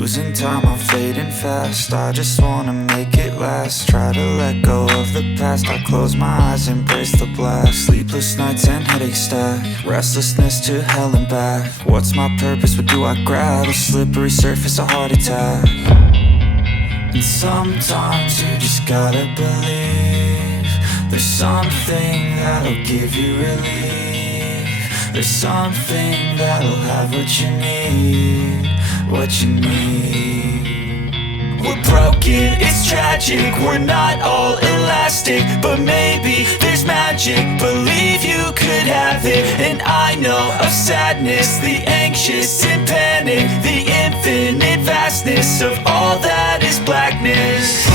Losing time, I'm fading fast. I just wanna make it last. Try to let go of the past. I close my eyes, embrace the blast. Sleepless nights and headaches stack. Restlessness to hell and back. What's my purpose? What do I grab? A slippery surface, a heart attack. And sometimes you just gotta believe there's something that'll give you relief. There's something that'll have what you need, what you need. We're broken, it's tragic, we're not all elastic, but maybe there's magic. Believe you could have it, and I know of sadness, the anxious and panic, the infinite vastness of all that is blackness.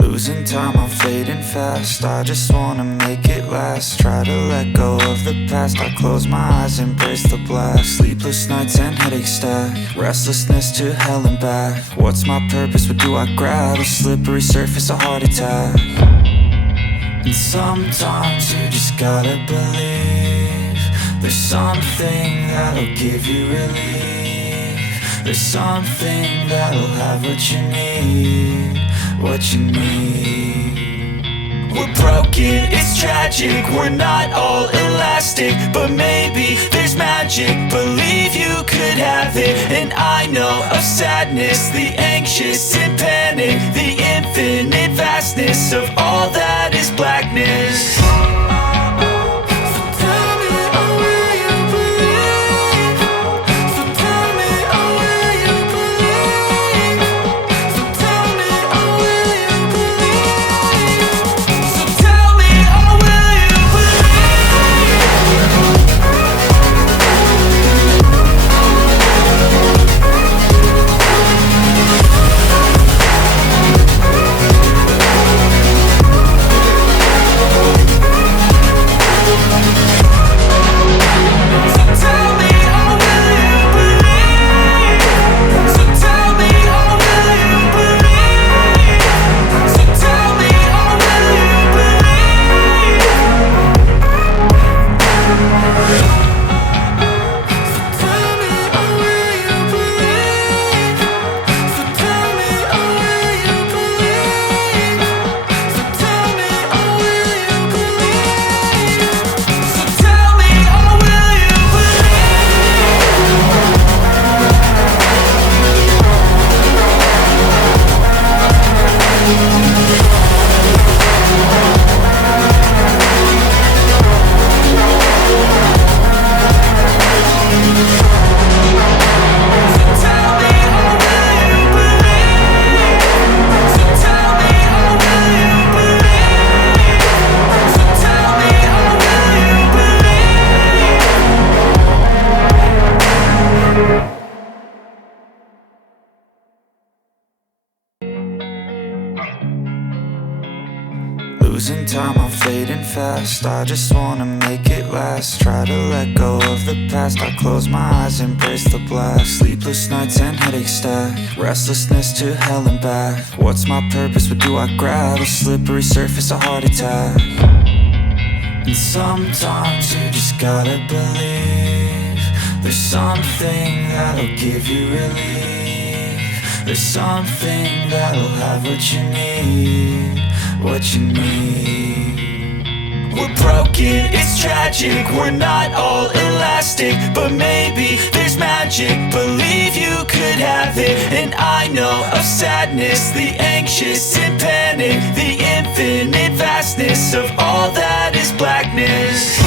Losing time, I'm fading fast. I just wanna make it last. Try to let go of the past. I close my eyes, embrace the blast. Sleepless nights and headaches stack. Restlessness to hell and back. What's my purpose? What do I grab? A slippery surface, a heart attack. And sometimes you just gotta believe there's something that'll give you relief. There's something that'll have what you need, what you need. We're broken, it's tragic, we're not all elastic, but maybe there's magic. Believe you could have it, and I know of sadness, the anxious and panic, the infinite vastness of all that is blackness. losing time, I'm fading fast. I just wanna make it last. Try to let go of the past. I close my eyes, embrace the blast. Sleepless nights and headaches stack. Restlessness to hell and back. What's my purpose? What do I grab? A slippery surface, a heart attack. And sometimes you just gotta believe there's something that'll give you relief. There's something that'll have what you need, what you need. We're broken, it's tragic, we're not all elastic, but maybe there's magic. Believe you could have it. And I know of sadness, the anxious and panic, the infinite vastness of all that is blackness.